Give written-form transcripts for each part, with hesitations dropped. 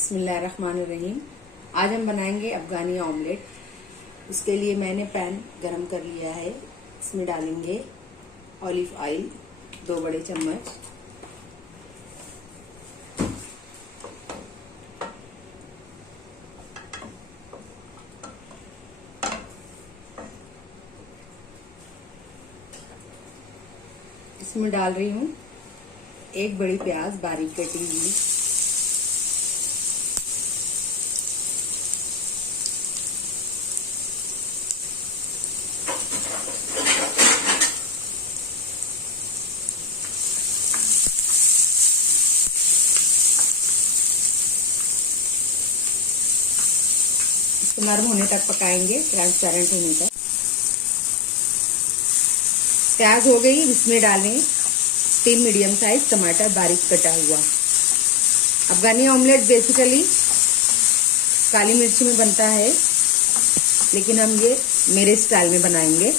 बिस्मिल्लाहिर्रहमानिर्रहीम। आज हम बनाएंगे अफगानी ऑमलेट। उसके लिए मैंने पैन गरम कर लिया है। इसमें डालेंगे ऑलिव ऑयल 2 बड़े चम्मच, इसमें डाल रही हूँ 1 बड़ी प्याज बारीक कटी हुई, इसको नरम होने तक पकाएंगे, ट्रांसपेरेंट होने तक। प्याज हो गई, इसमें डालें 3 मीडियम साइज टमाटर बारीक कटा हुआ। अफगानी ऑमलेट बेसिकली काली मिर्च में बनता है, लेकिन हम ये मेरे स्टाइल में बनाएंगे,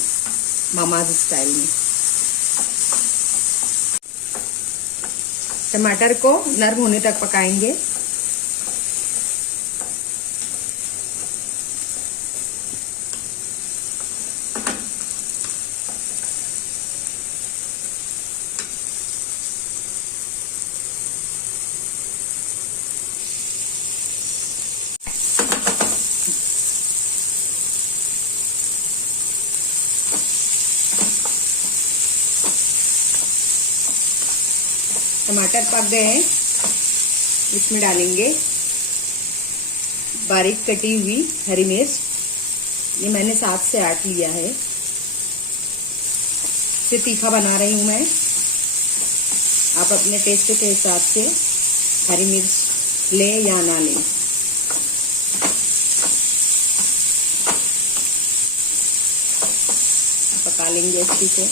मामाज स्टाइल में। टमाटर को नरम होने तक पकाएंगे। टमाटर पक गए हैं, इसमें डालेंगे बारीक कटी हुई हरी मिर्च। ये मैंने 7 से 8 लिया है। इसे तीखा बना रही हूं मैं। आप अपने टेस्ट के हिसाब से हरी मिर्च लें या ना लें। पका लेंगे अच्छी से।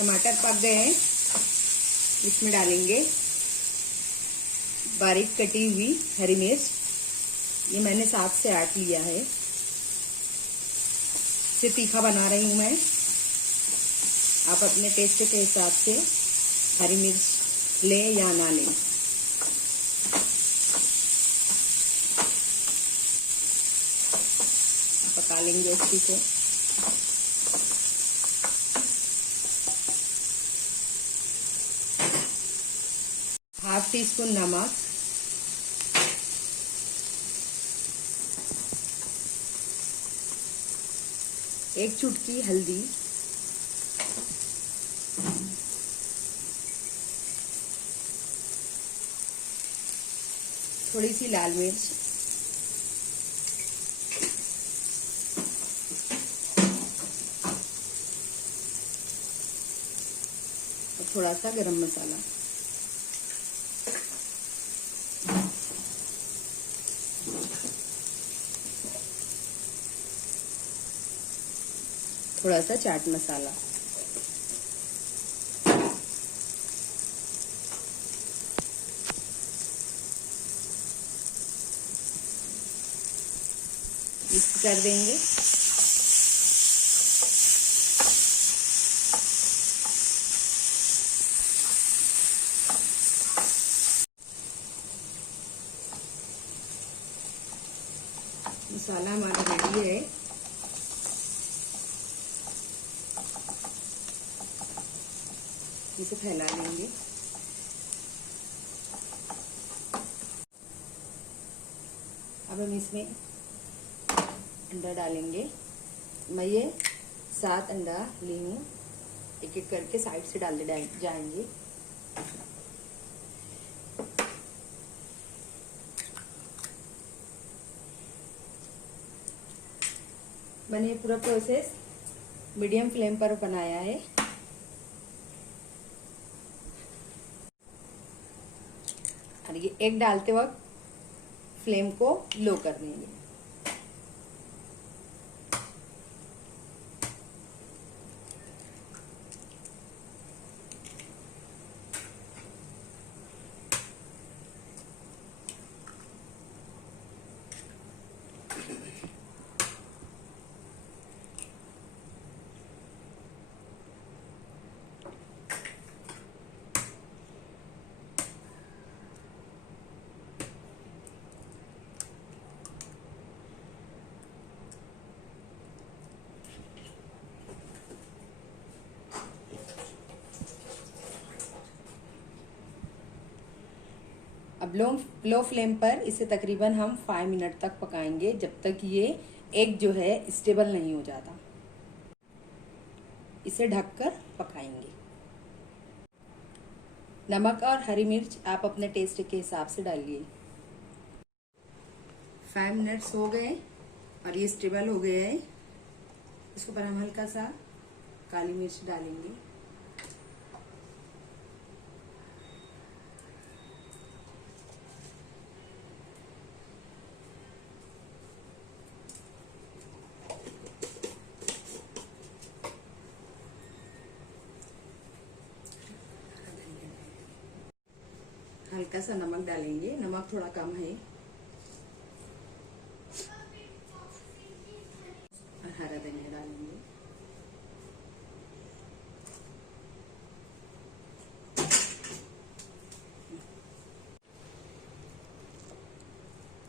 टमाटर पक गए हैं, इसमें डालेंगे बारीक कटी हुई हरी मिर्च। ये मैंने 7 से 8 लिया है। इसे तीखा बना रही हूं मैं। आप अपने टेस्ट के हिसाब से हरी मिर्च लें या ना लें। पका लेंगे अच्छी से। ½ टीस्पून नमक, एक चुटकी हल्दी, थोड़ी सी लाल मिर्च, और थोड़ा सा गरम मसाला। थोड़ा सा चाट मसाला। मिक्स कर देंगे। मसाला हमारा रेडी है। इसे फैला लेंगे। अब हम इसमें अंडा डालेंगे। मैं ये 7 अंडा ली हूँ। एक एक करके साइड से डालते जाएंगे। मैंने पूरा प्रोसेस मीडियम फ्लेम पर बनाया है। और ये एग डालते वक्त फ्लेम को लो कर देंगे। अब लो फ्लेम पर इसे तकरीबन हम 5 मिनट तक पकाएंगे, जब तक ये एग जो है स्टेबल नहीं हो जाता। इसे ढककर पकाएंगे। नमक और हरी मिर्च आप अपने टेस्ट के हिसाब से डालिए। 5 मिनट्स हो गए और ये स्टेबल हो गया है। इसके ऊपर हम हल्का सा काली मिर्च डालेंगे। हल्का सा नमक डालेंगे, नमक थोड़ा कम है। और हरा धनिया डालेंगे।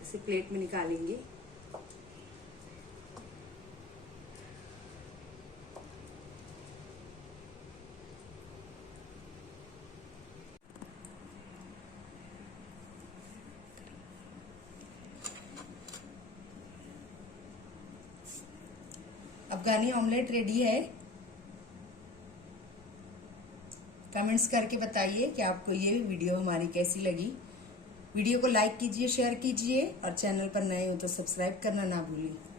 इसे प्लेट में निकालेंगे। अफगानी ऑमलेट रेडी है। कमेंट्स करके बताइए कि आपको ये वीडियो हमारी कैसी लगी। वीडियो को लाइक कीजिए, शेयर कीजिए और चैनल पर नए हो तो सब्सक्राइब करना ना भूलिए।